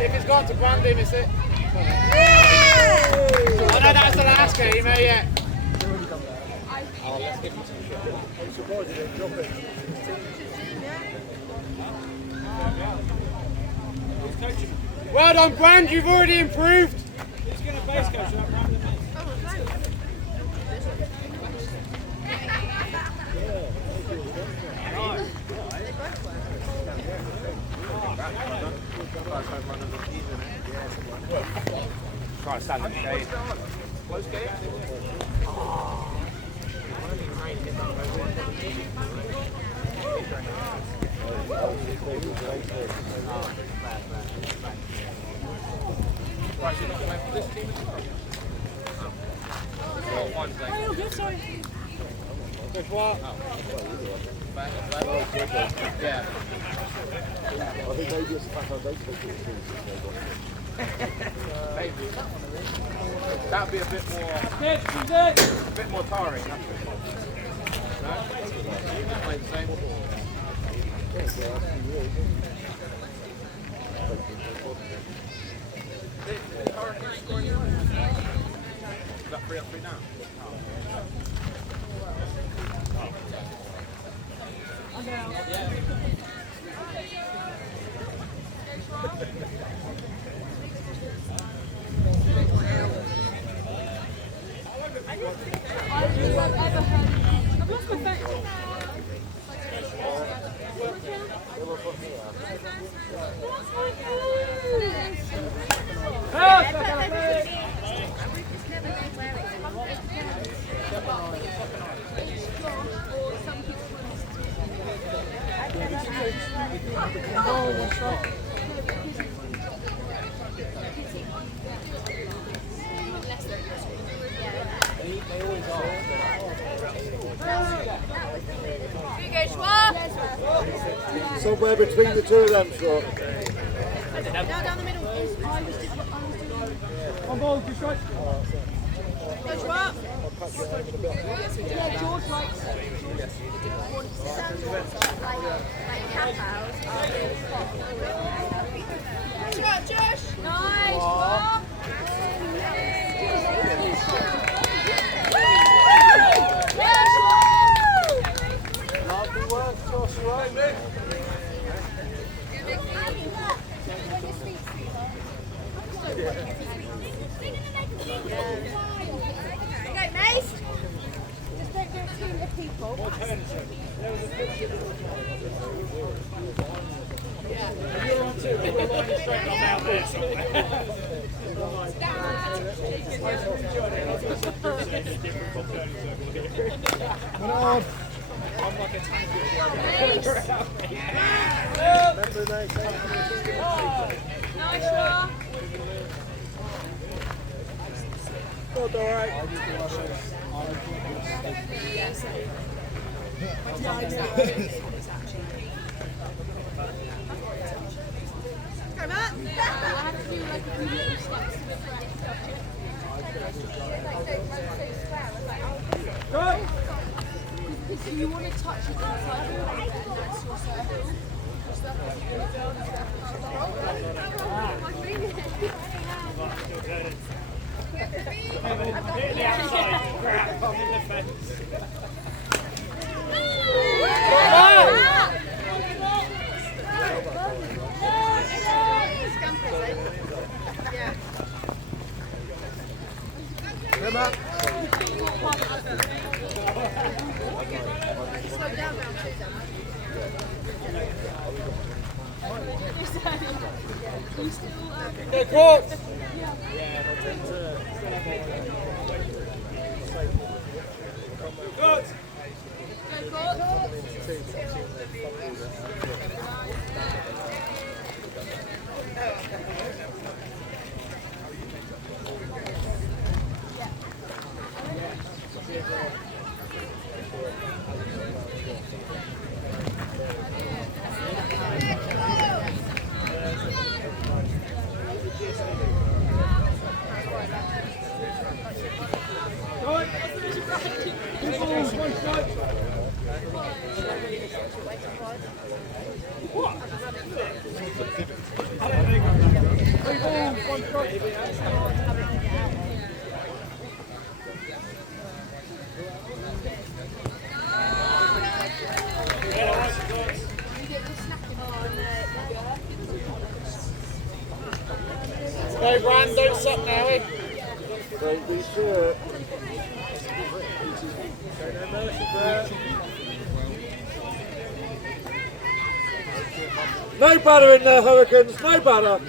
If it's got to Brandy, miss it. I know that's the last game, yeah. Oh, let's give him some shit. I'm surprised he didn't drop it. Well done, Brand, you've already improved. Who's going to base coach that Brand and me? Try to stand in the shade. Close game. Right, you're not playing for this team as well? Oh, one's playing. Oh, good, sorry. Good what? Yeah. I think maybe it's the fact I don't take it. Maybe. That'd be a bit more tiring. No? Play the same ball. Is that 3 up 3 down? I've lost my phone. Somewhere between the two of them, Scott. Now down the middle. One ball, good shot. Go Schwab. Yeah, George likes Josh! Nice! Schwab! Lovely work, Joshua. Go, Mace! Just don't do it too many people. You're on two, we're lining straight on out there. Come on. I'm like a tangent. Remember, mate. Nice one. Good, all right. Go, Matt. I have to do like a few little steps to it. Go! Because you want to touch it inside your leg, and that's your circle. Hit the outside, crap, I'm in the fence. Come on. Slow down now, Susan. You still Go, Quartz! Good! Go, Brand, don't suck now, eh? Don't be sure. No batter in there, Hurricanes, no batter.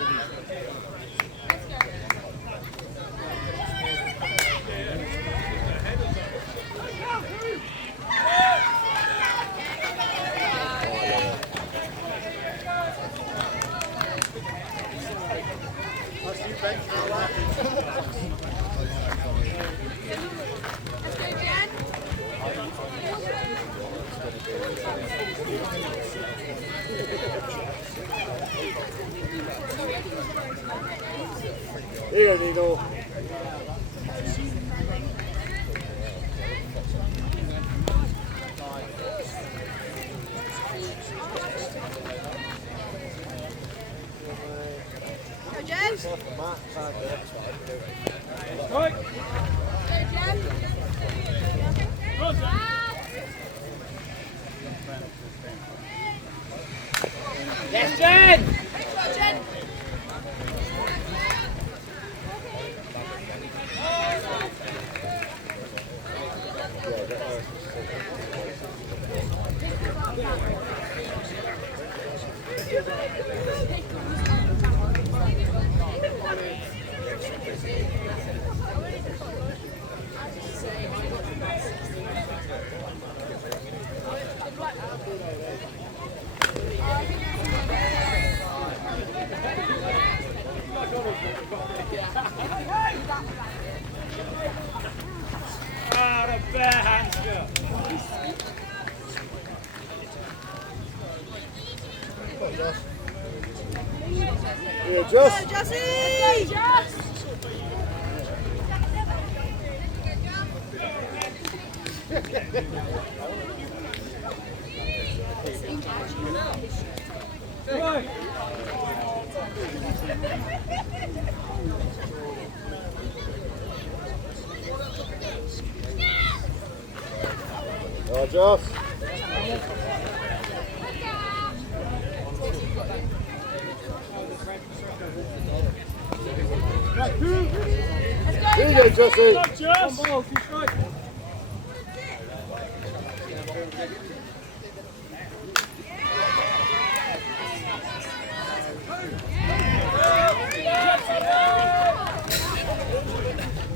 Here you go. Go, Jen. Right. Go, Jen. Yes, Jen! Go, Jen. Ah, the bare handsker. Here, Joss. Go, Jossie. Right. Oh, Joss. Here you go, Jossie.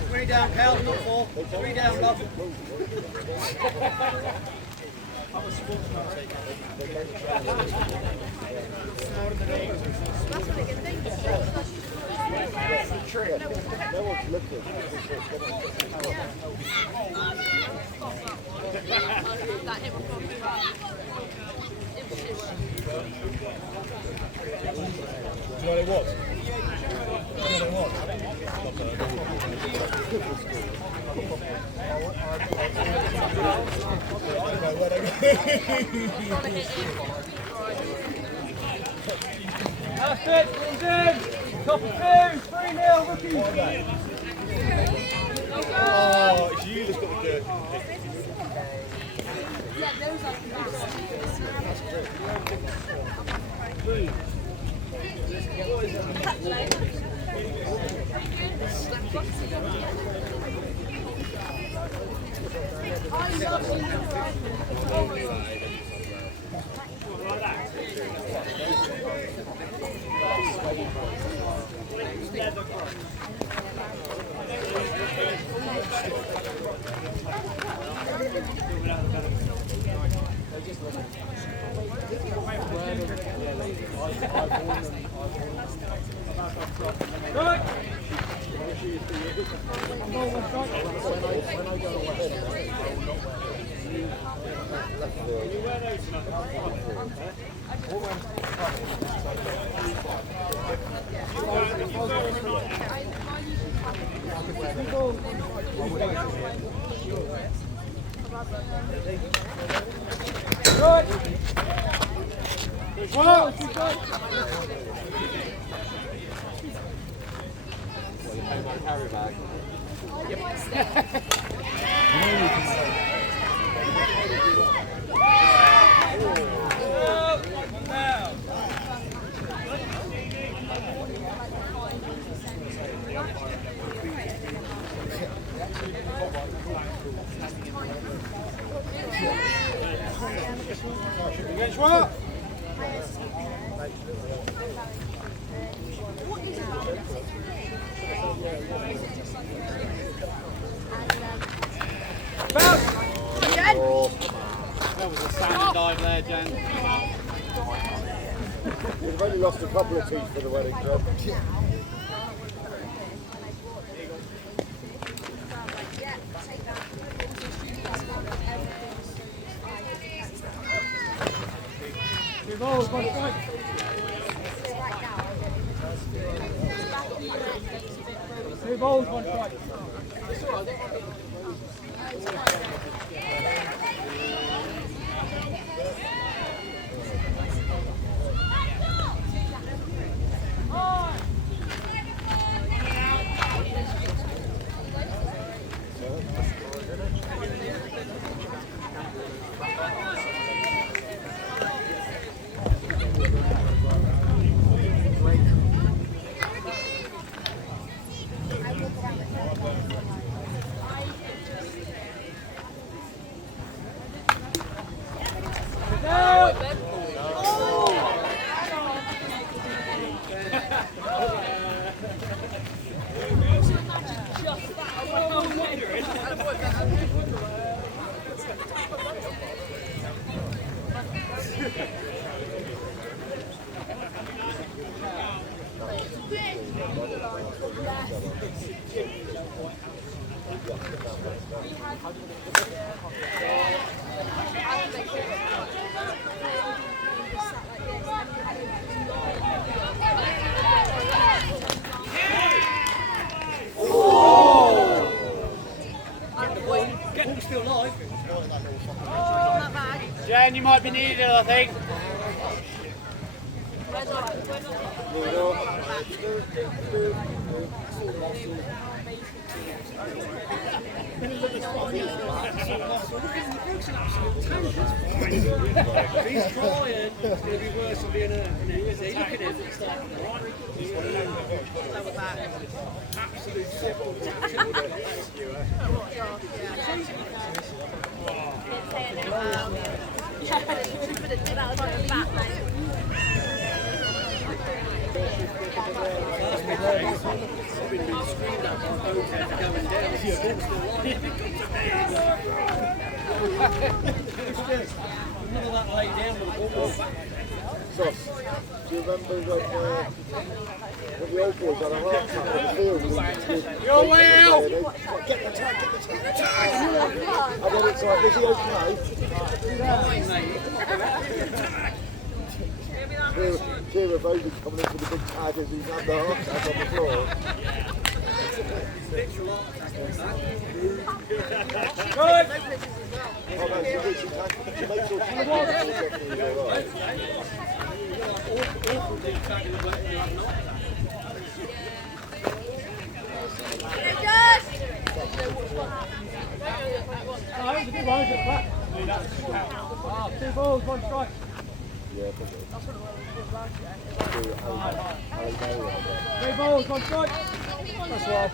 Three down, Cal, not four. Three down, love. No one's looking. That hit was probably right. It was shit. Do you know what it was? Do you know what That's it, he's in! Top of 2, 3-0, rookie! Oh, it's you that's got the dirt. Yeah, those are the Go! Good work. Carry bag. Good work. That was a salmon dive there, Jen. We've only lost a couple of teeth for the wedding club. Two balls, one strike. Two balls, one strike. Jen, you might be needed, I think. He's trying, it's going to be worse than being a look at him, it's like, absolute simple. I've been being screamed at by both heads going down. None of that lay down with the ball back. Sos, do you remember when the old boys had a heart attack on the field? Your way out! Get the tag, get the tag, the tag! And then it's like, is he okay? Kira Bowden's coming in with the big tag as he's had the heart attack on the floor. Good. Oh no, she makes sure she's definitely alright. Two balls, one strike. Yeah, probably. Three balls, one strike. That's well.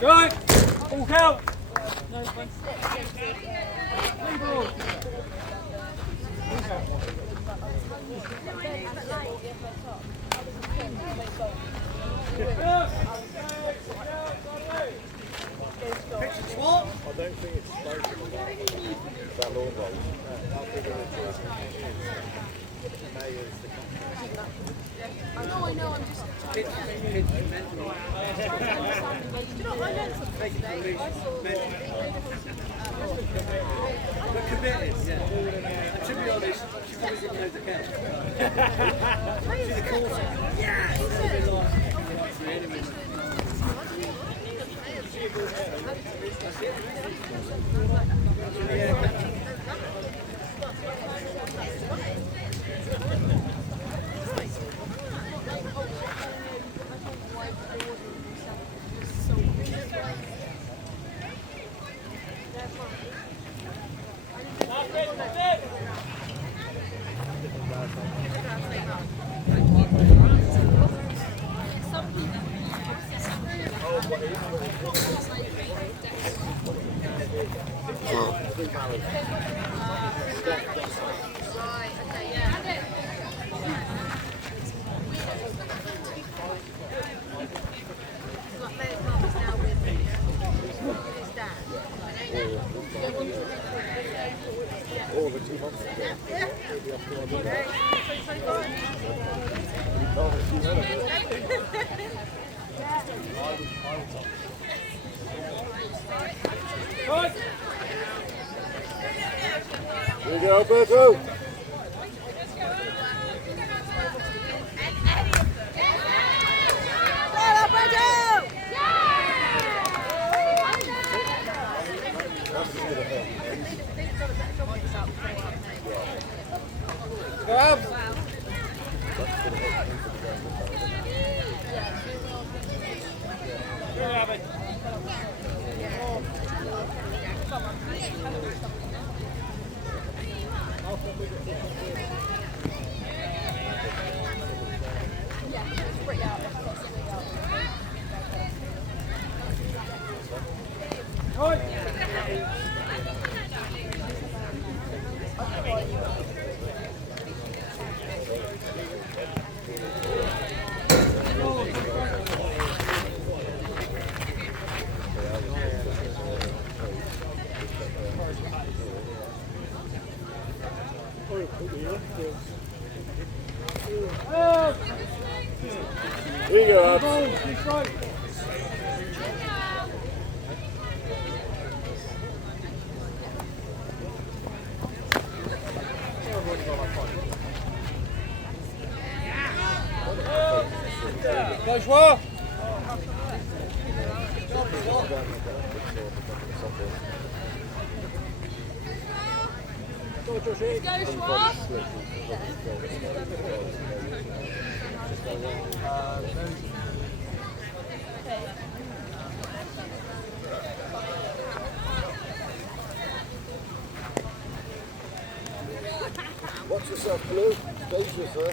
Good. All count. Three balls. What? I don't think it's spoken that long ago. I know, I'm just trying to you know, I learned something today. I saw But committed, yeah. And to be honest, she probably didn't know the game. See the quarter? Yeah! That's it. Over 2 months ago. Here you go, Alberto. Go out. Here you go, Abs. Go, Schwab. Go, Schwab. Watch yourself, Blue. Dangerous, sir.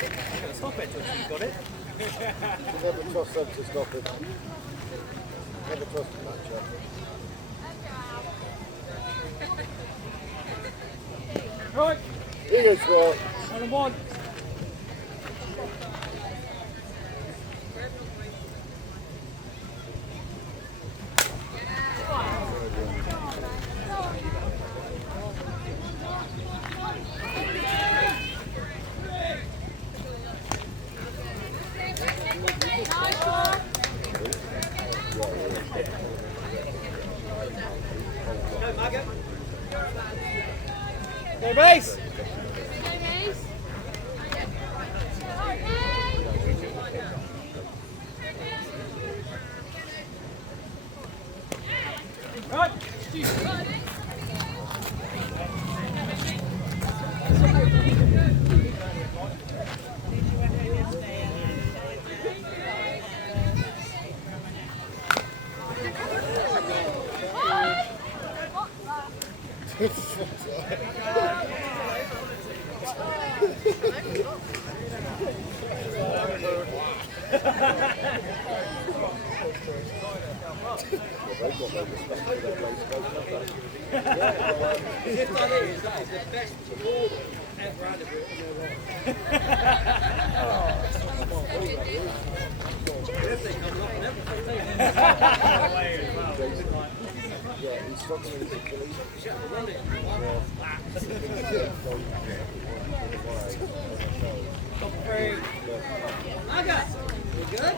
Stop it until you've got it. You never trust them to stop it. Never trust a match up. Right. Here you go, Swart. 1-1. Go base! Right. If that is the best ball ever had of it in their life. Birthday coming up and everything. Yeah, he's struggling to believe. You should have run it. Top 3. Maga, you good?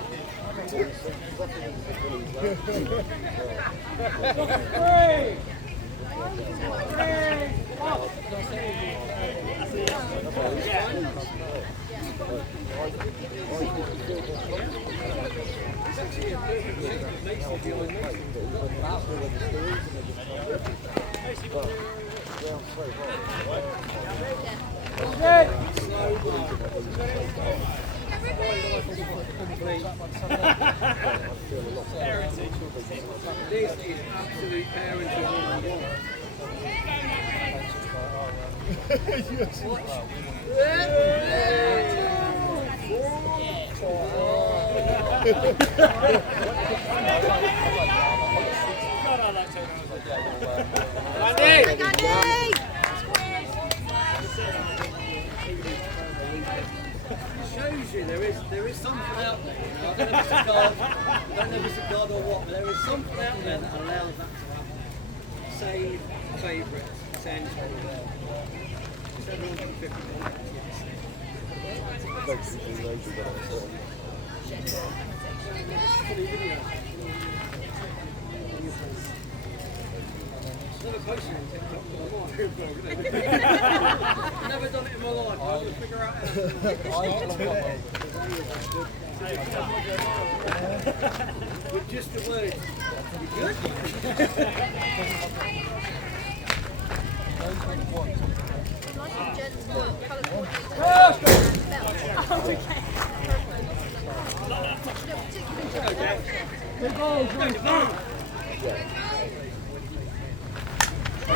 This is absolute parenting 101. what, there is something out there that allows that to happen. Save favourites, essentially. 750 points. Basically, lazy, but Never posted on TikTok, but I might do. Never done it in my life. I'm going to figure out how. With just the words. You good?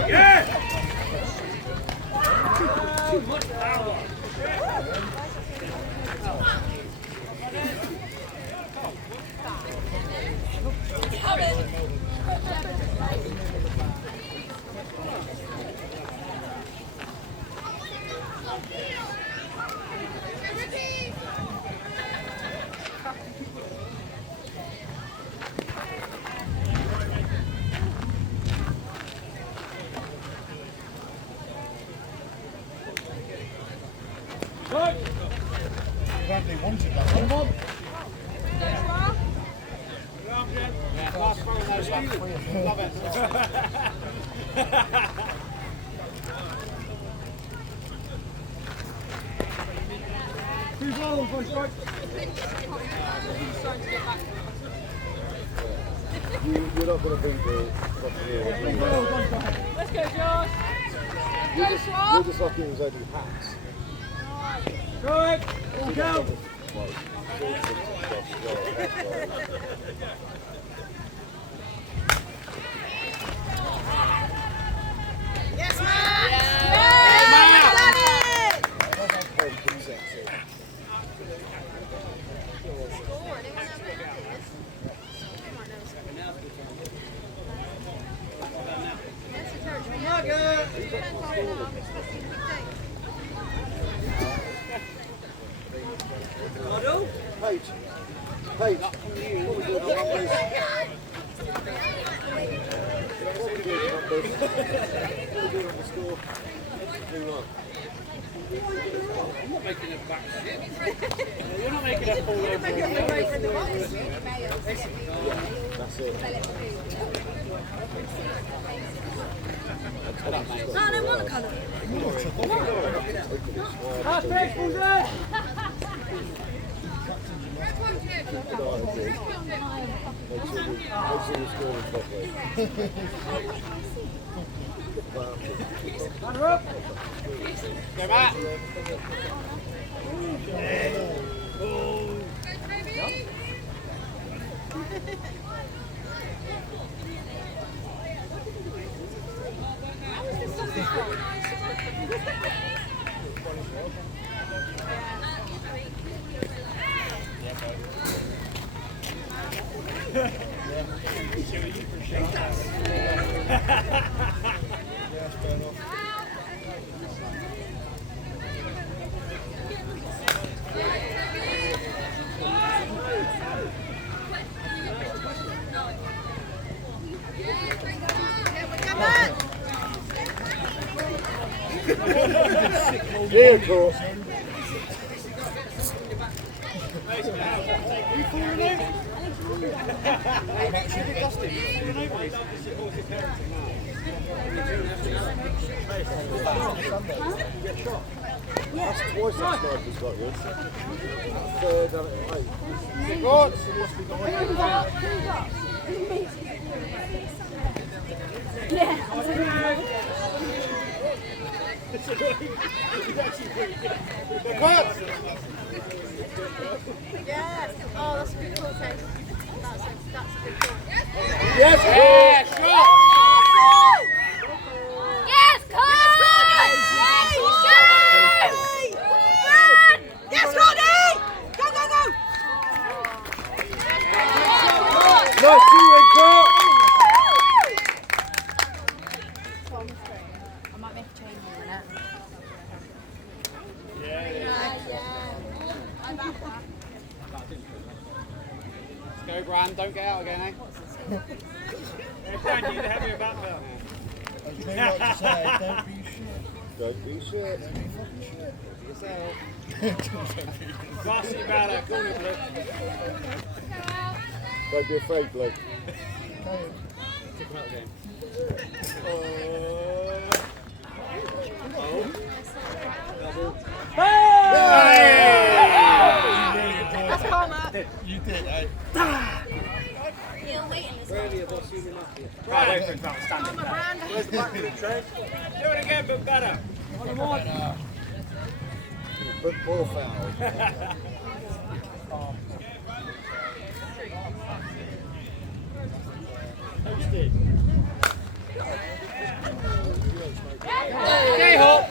Yeah! Too much power. Bradley wanted that one. Yeah, last throw on those left. Love it. Two balls, one strike. You're not going to beat the Three balls, one strike. Let's go, Josh. You're just like it was only hats. Strike. All go. Yes, Matt! Yeah! Matt! Paige, what was your numbers? What were your numbers? What were you on the score? 2-1. I'm not making a back shit. You're not making a full over. That's it. No, they want to colour. Last pitch, full dead. Make sure you're scoring properly. Ladder up. Go, Matt. Dear course. You falling in? I'm actually disgusted. You're falling over. He's supported parenting now. That's twice that sniper's got you. Third and 8. Good. Yes. Oh, that's a good call, Ted. That's a good call. Yes, Yeah, shot. Yes, Courtney! Yes, Courtney! Go, go, go! nice two in court. I might make a change in a minute. Let's go, Bran. Don't get out again, eh? Dan, you have your back belt. As they like to say, don't be shit. Don't be shit. Classy about it, call it, Blue. Don't be afraid, Blake. Take him out of the game. That's karma. You did, eh? You're waiting this Really, a boss human up here. Right, wait for him to stand karma it. brand. Where's the back of the train? Do it again, but better. But poor foul. K-hop.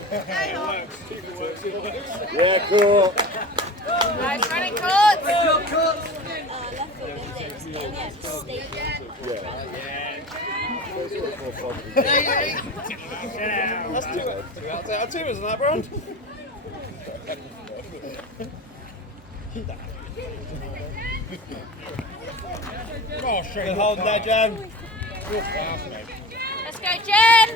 Yeah, cool. Nice running courts. That's two out of two, isn't that, Brand? Oh, straight. Good hold there, Jen. Let's go, Jen.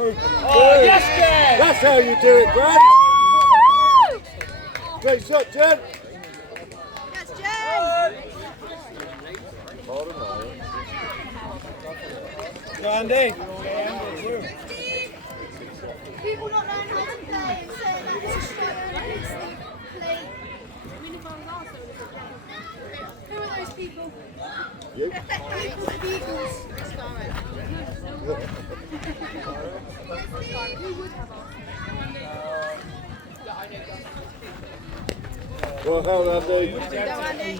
Oh, yes, Jen! That's how you do it, Brad. Great shot, Jen. Yes, Jen. Go, Andy. People not knowing how to play and saying that it's a show and it's the play. Who are those people? You? Beagles. Well, held, Andy. Go, Andy.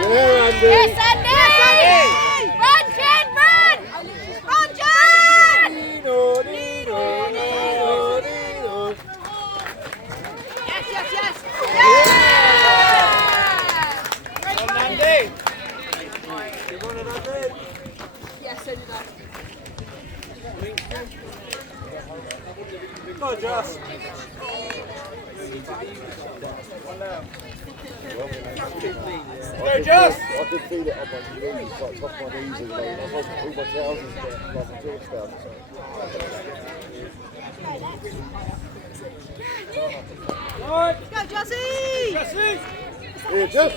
Yeah, Andy. Yes, Andy! Run, Jen, run! Run, Jen! Nino, Nino, Nino, Nino. Yes, yes, yes! Yeah! On Andy. You running on there? Yes, so did I. Go, Joss. Go, Joss! I could feel it on my knees, like top of my knees and like, I was all my trousers like a Georgetown. Go, Jossie! Here, Joss!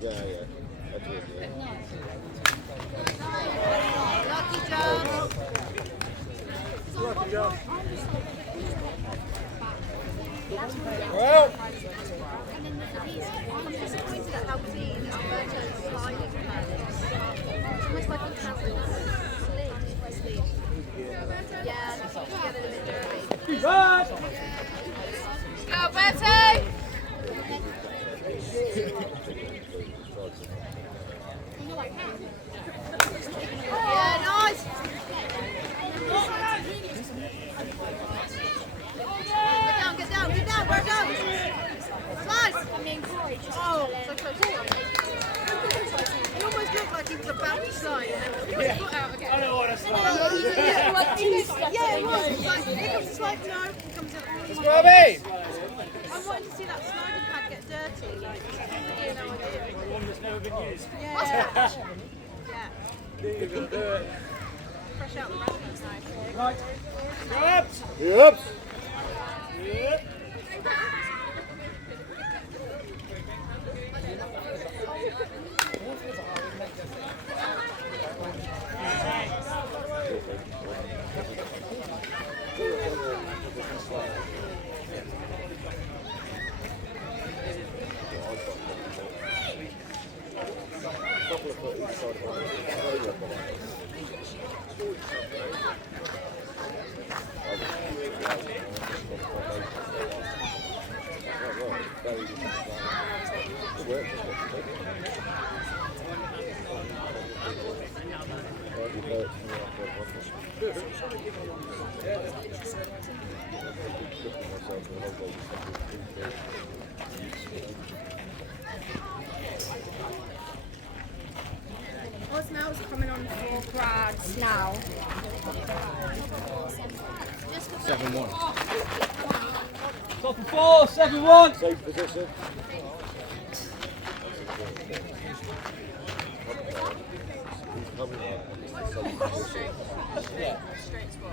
Yeah, yeah. That's it, yeah. Lucky Joss. Lucky Joss. Well, I'm disappointed at how clean Alberto's sliding pad is. It's almost like he has a slid. Yeah, that's together a bit dirty. Run! Go, Alberto! Yeah, nice! Get down, Berto! Slice! Oh, so close. He almost looked like he was about to slide and then put his foot out again. I don't want to slide. Yeah, it was. Like, here comes the slide, no, here comes the... Robbie! I wanted to see that sliding pad get dirty. Like, you know, One that's never been used. yeah. Yeah. Fresh out the rabbits now. Right. Good. Yep. Good. on for grads now. 7-1. Top of 4, 7-1. Safe position. He's coming on. Safe position. Yeah, straight squat.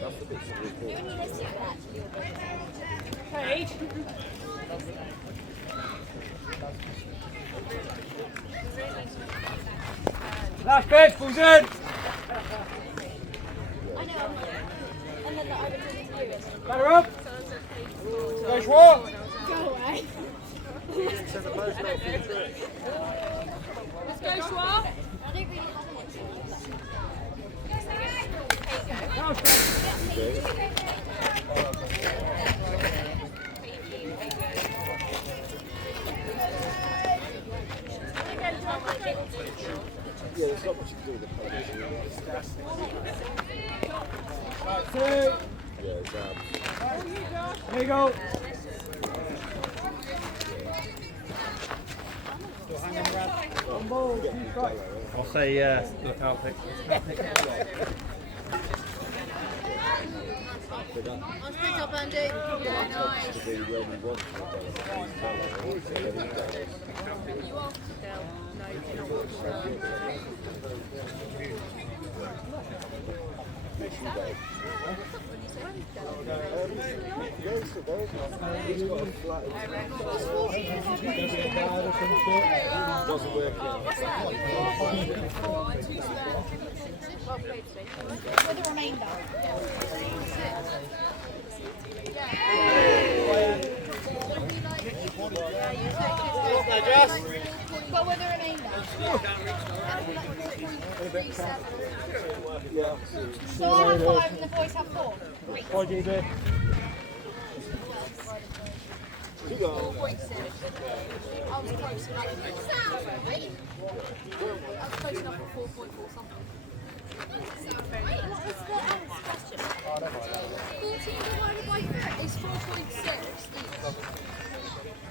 That's the bit that we're Paige. Last bench, pulls in. I know. And then I would do this. Batter up. Go Schwab. Go away. Let's go, Schwab. I don't really have an Yeah, there's not much you can do with the players. Yeah, exactly. There you go. One ball, 2 strikes. I'll say look out, pick. Nice pick up, Andy. Yeah, nice. To be where we want to go. You are still. No, you're He's got a flat. Doesn't work out. For the remainder. But with the remainder. Yeah. So I have 5 and the boys have 4. Great. What do you do? Keep going. 4.6. I was close enough. I was close enough for 4.4 something. What was the question? 14 divided by 3 is 4.6 each.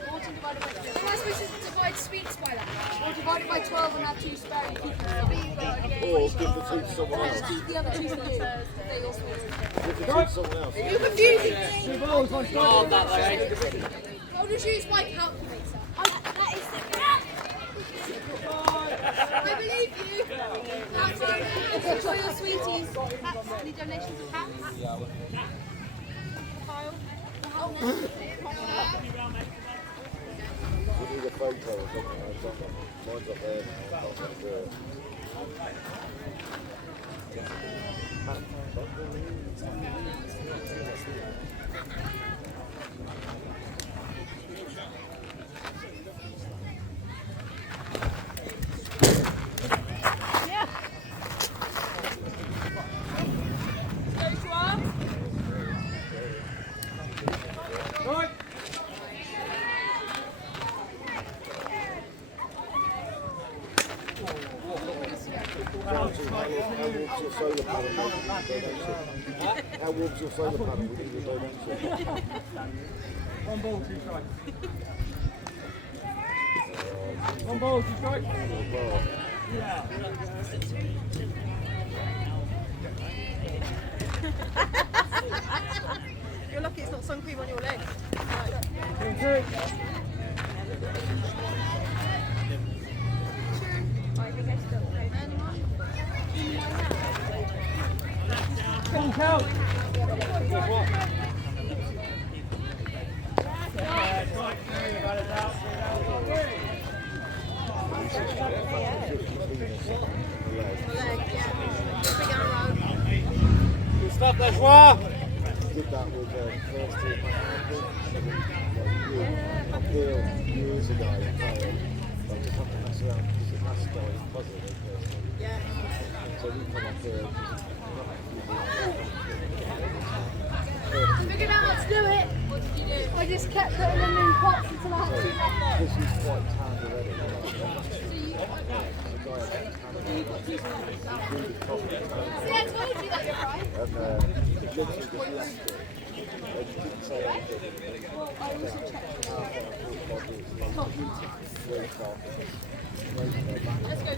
14 divided by 3. Am I supposed to divide sweets by that? Or divide it by 12 and have 2 spare and keep them? Or give the 2 to someone Or else. just keep the other 2 for you. They also Give the 2 to someone else. You're confusing me! 2 balls, 1 strike. I'll just use my calculator. That is the I believe you. That's all. Enjoy your sweeties. Any donations of hats? Kyle? We need a photo or something like that. Mine's up there. I can't do it. Right. How warm's your solar panel? We need a donation. 1 ball, 2 strikes. 1 ball, 2 strikes. Yeah. You're lucky it's not sun cream on your legs. 2. Come count. Good stuff, that's why. Did that with the first team. Up here years ago. Like just have to mess around because the last guy was puzzling. So we come up here. Figured out how to do it. What did you do? I just kept putting them in pots until I had 2 left. This is quite tanned already. See, I told you that you're right. And literally just left it. They didn't say anything. Well, I also checked. Let's Let's go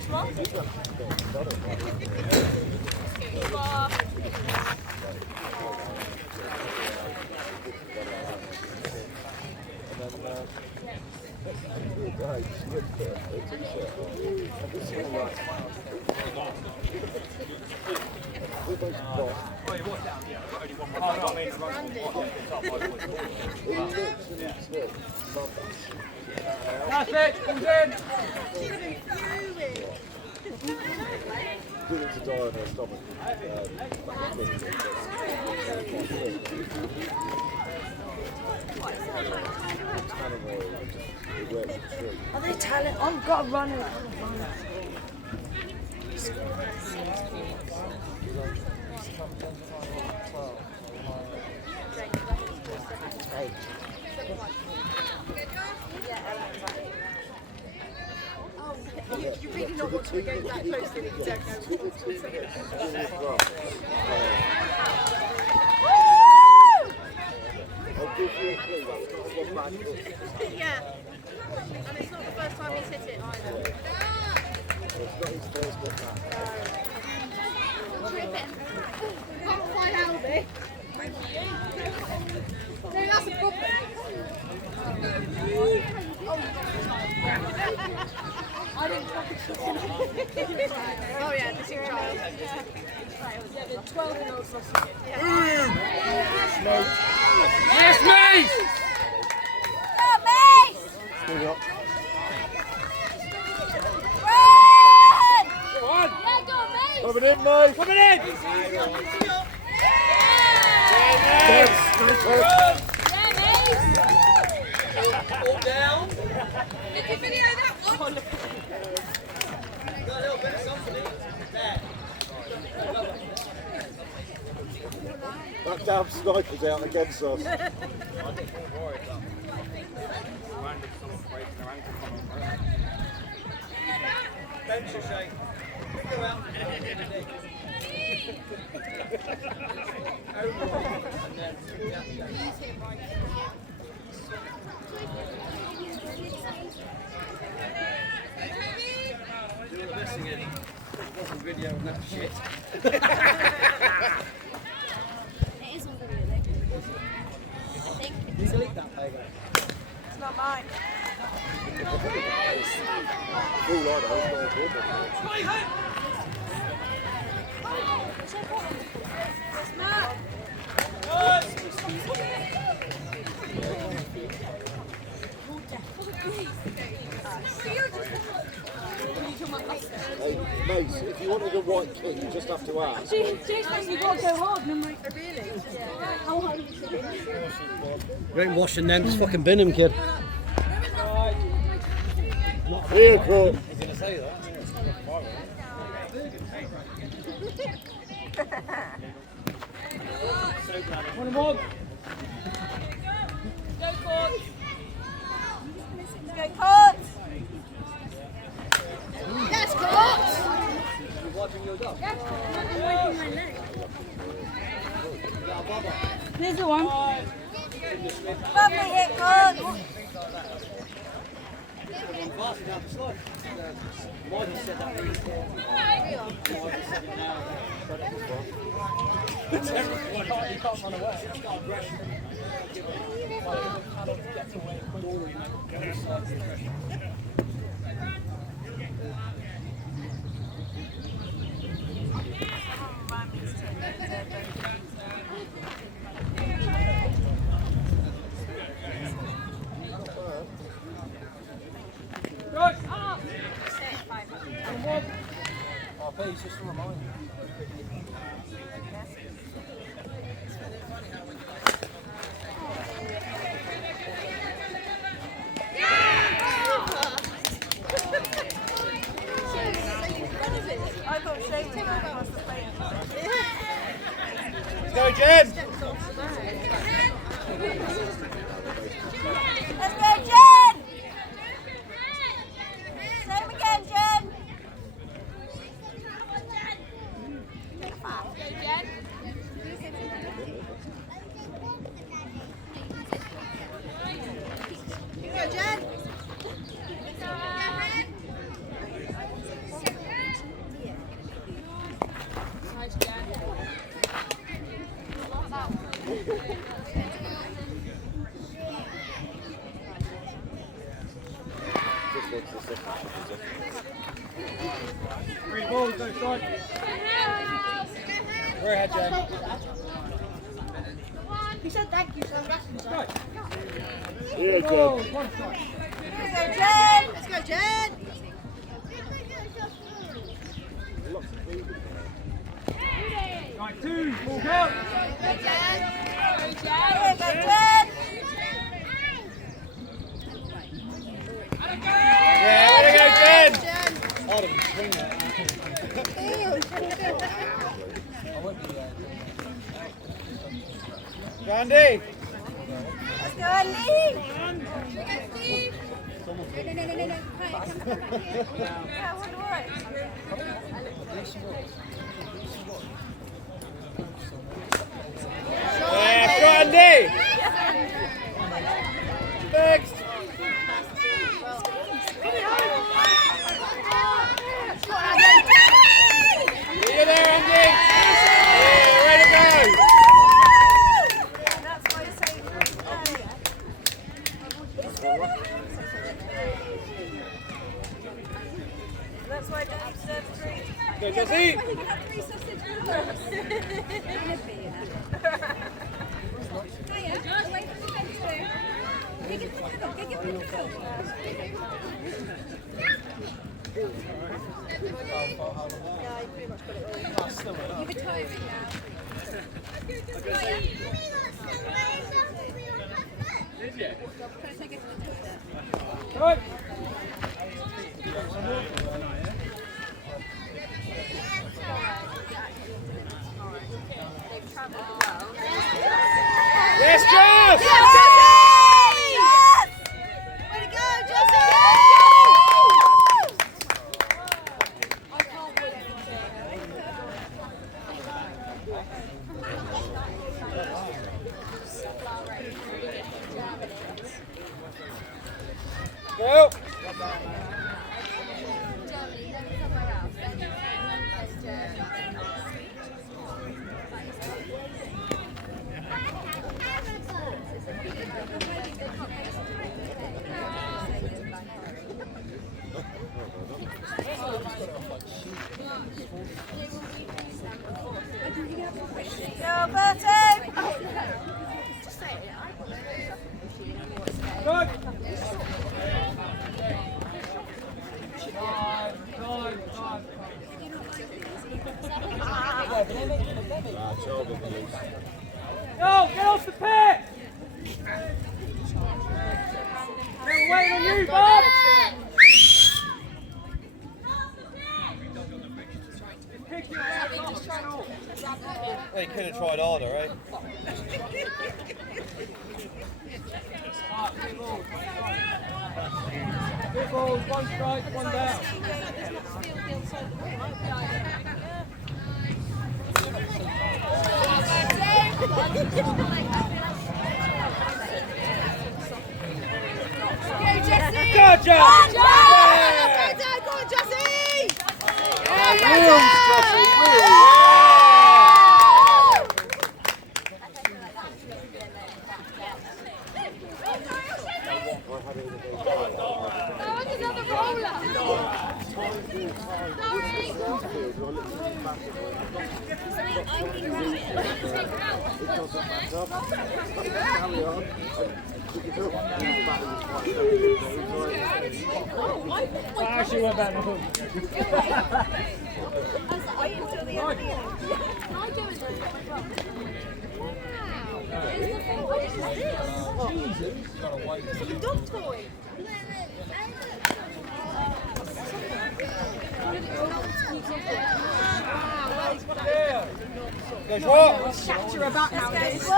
That's it, comes in. Didn't to die on her stomach. Are they talent? I've got to run it. You really not watching the game that closely that you don't know. I'll give you a clue. That's not one man. Yeah. And it's not the first time he's hit it either. It's not his first one back. Can't quite help it. No, that's a problem. I didn't fucking oh yeah, the sick child. Yeah, the 12-year-old sausage. Yes, Mace! Go, Mace! Still up. Run! Go on! Yeah, go, Mace! Coming in, mate. Coming in! All down. Did you video that one? Got a little bit of something. There. That damn sniper's out against us. Bench a shake. Go out. Doing this again. Wasn't video and that shit. It is on video, though. I think. Delete that playground. It's not mine. All I know is not a problem. Hey, Mace, if you wanted a white kit, you just have to ask. She expects me to go hard, and I'm like, oh, really? Yeah. How hard is it? You ain't washing them, just fucking bin them, kid. Here, Cook. He's going to say that. One. Go, Court! Go, Court! Yes, Court! You're watching your dog. There's the one. Lovely hit, Court! Passing down the slide. Marty said that really before. Marty said it now. You can't run away. Get away quickly. Good. Oh, please, just to remind you. I thought Shane was going across the plate. Let's go, Jen. Let's go, Jen! Same again, Jen! Go, Jen! Three balls, go strike. We're ahead, Jen. He said thank you, so I'm rushing. Strike. Yeah, Balls, Jen. one strike. Let's go, Jen! Let's go, Jen! Strike two, full count. Go, Jen! Go, Jen! Yeah, way to go, Jen! Jen! Oh, the swing that. Andy! Let's go, Andy! No. Right, come back here. Yeah, what do I? Yeah, go Andy! Next! See you there, Andy! Yeah, way to go! That's why you're saying earlier. That's why Dave served three. Go, Jesse! You had three sausage rolls. Hiya, away from the fence there. Get your pedal, get your pedal. Yeah, you pretty much got it all. You're retiring now. Did you? Can I take it to the toilet? Strike. They've travelled well. Yes, Josh! Yes, Jesse! Yes! Way to go, Jesse! I can't win Go! Germany, then somewhere else. Then Germany. Go, Bertie! Just say it. Strike. Time. Go, get off the pit! They're waiting on you, Bob! Pick your ass off. Well, you could have tried harder, eh? Two balls, one strike, one down. Go, Jesse! Go, Josh! Go, Yeah! Go on, Jesse! Wheels, Jesse, wheels. Carry on. I actually went back and It's a dog toy. Goes what? Shatter about nowadays.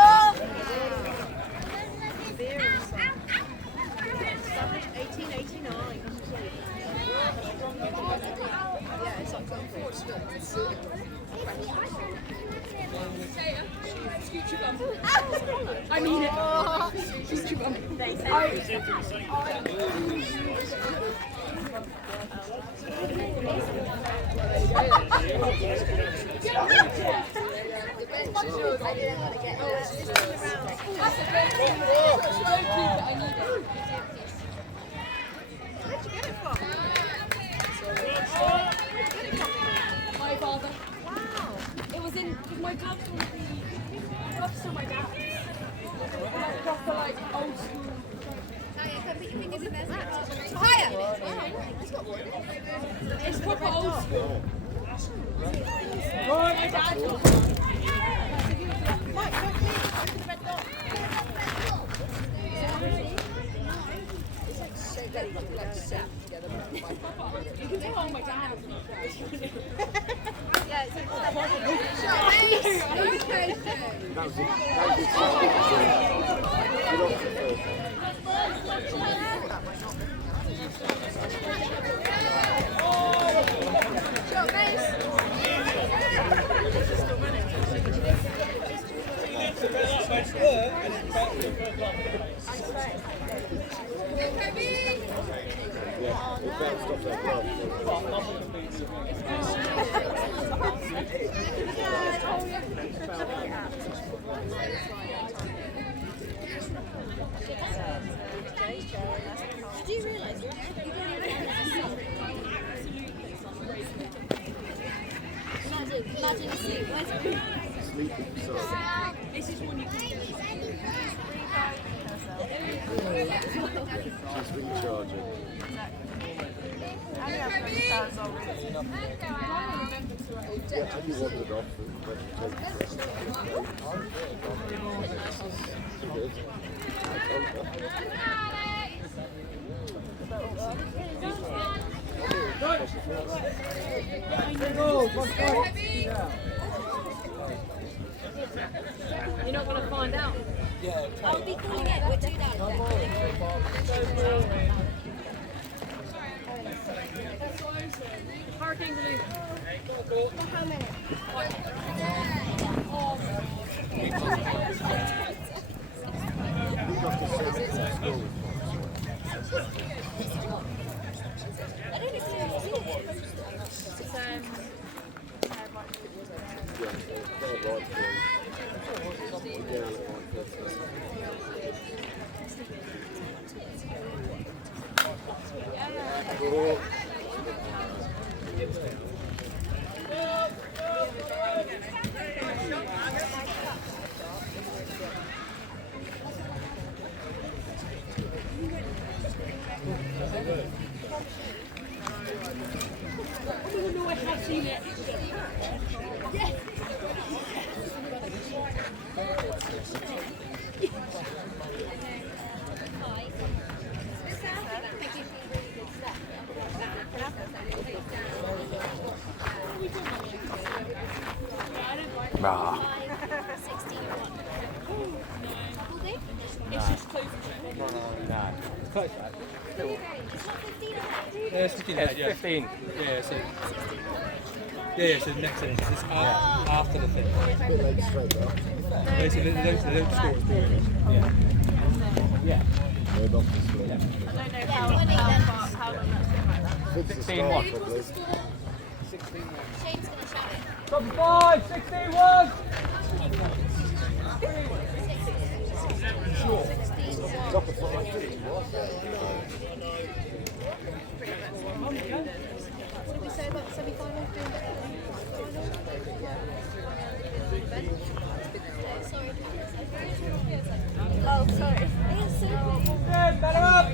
Yeah, it's unfortunate. I mean it. Scoot your bum. Where'd you get it from? It's couples. You can do it on my dad. Yeah, it's Did you realise Imagine sleep. Sleeping, so. This is one you can do. Just recharging. Yeah, and you wandered off and went to take the rest. Good. You're not going to find out. I'll be calling it. We're 2 down. Hurricane delay. For how many? I don't know if I have seen it. Yes. It's just close. No. It's close, right? Yeah, it's 15. Yeah, 15. Yeah, so. Yeah, so the next thing is after the thing. A bit late straight though. Yeah, so they don't score it through. Yeah. Yeah. They're not to sleep. How long that's been like that? It's the 16 start, what? probably. Shane's gonna shout it. Top 5, 16-1. Top of 5. What did we say about the semi-final? Sorry. Oh, sorry. It's so Good, better up.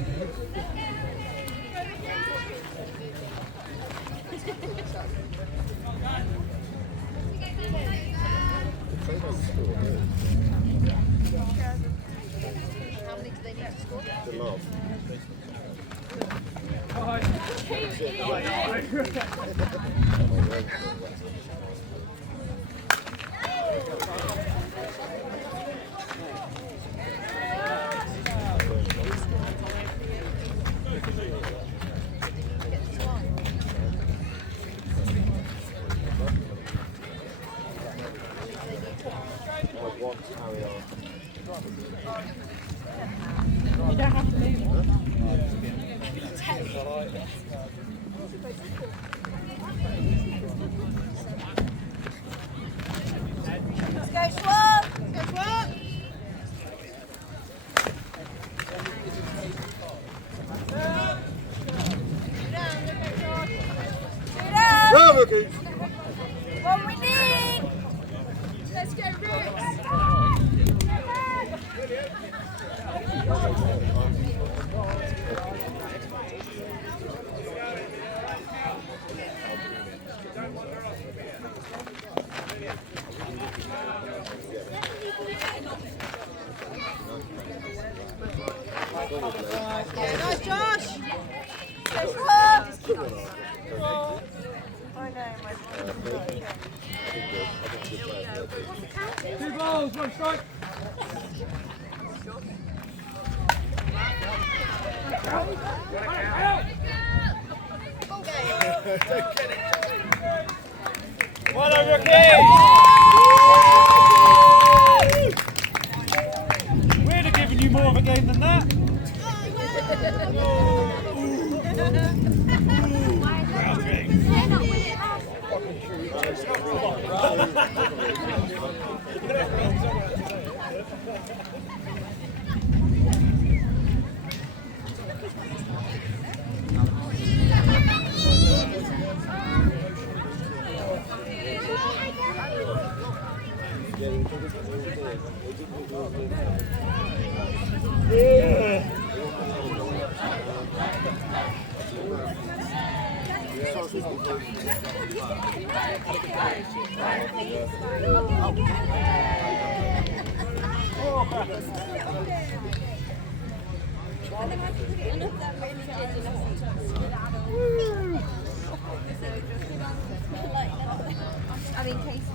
They don't score, do How many do they need to score? they? The love. I want to carry on. You don't have to move. Let's go, Schwab! Go, Schwab! Go, Rookies! What we need! Let's go, Roots. 2 balls, 1 strike. Well done, rookies! We'd have given you more of a game than that. I mean, Casey.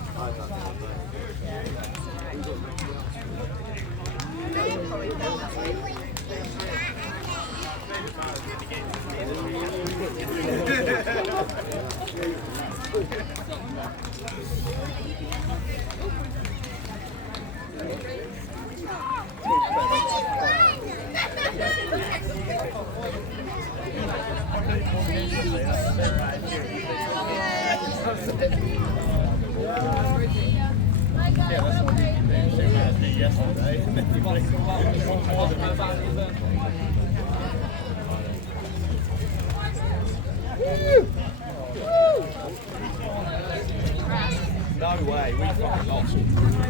No way, we fucking lost.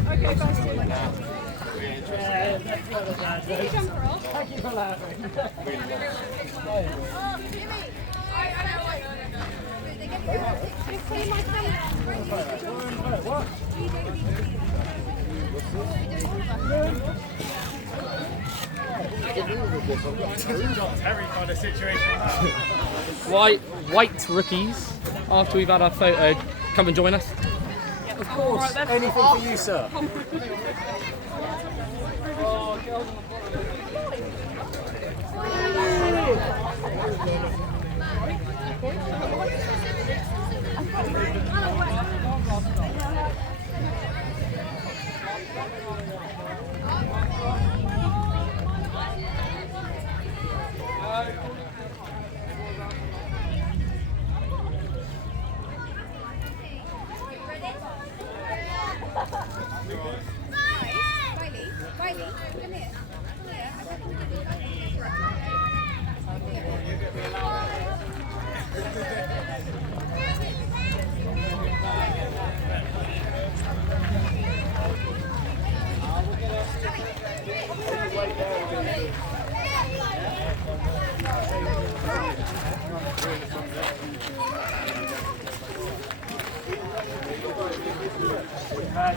Okay, first two. Thank you for laughing. What? Terry kind of situation. White rookies, after we've had our photo, come and join us. Of course. Anything for you, sir. Riley, come here.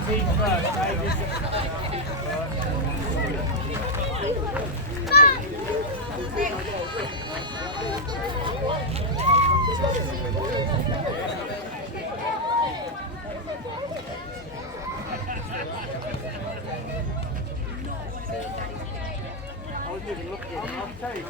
Team first, ladies. I was even looking at I'll tell you.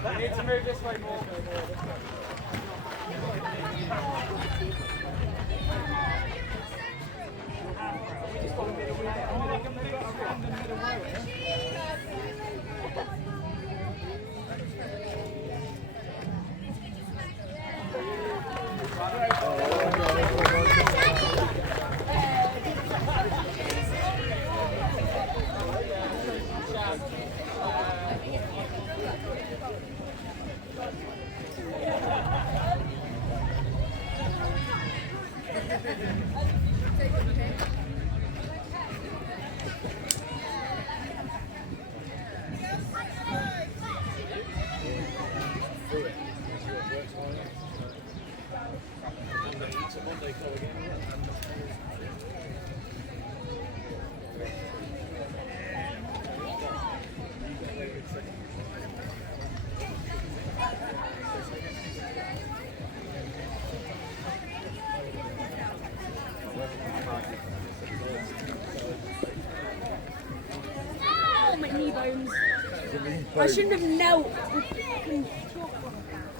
I need to move this way more. Oh, my knee bones. I shouldn't have knelt.